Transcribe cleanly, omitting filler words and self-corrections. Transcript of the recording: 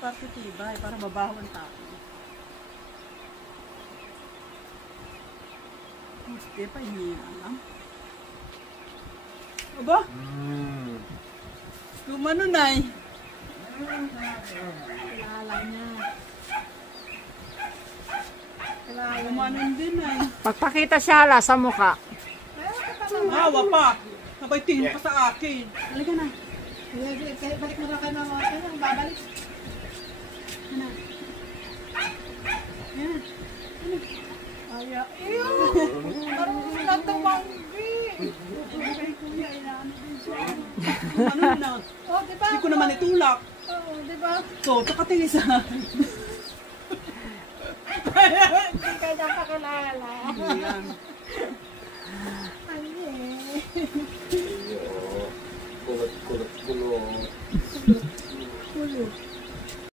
papitibay para mabaho ang tao. Gusto pa hindi alam. Aba? Gumano na eh. Kilala niya. Gumanon din eh. Pagpakita siya hala sa mukha. Hawa pa. Sabay tingin pa sa akin. Halika na. Balik mo na ka na. Babalik. Ano? Yan. Kaya, parang sila tumanggi. Kay kuya, inaano din siya. Ano na? Oh, di ba? Hindi ko naman itulak. Oo, di ba? So, nakatingin sa akin. Hindi ka napakilala. Ayan. Ano eh. Kulot-kulot-kulot. Kulot.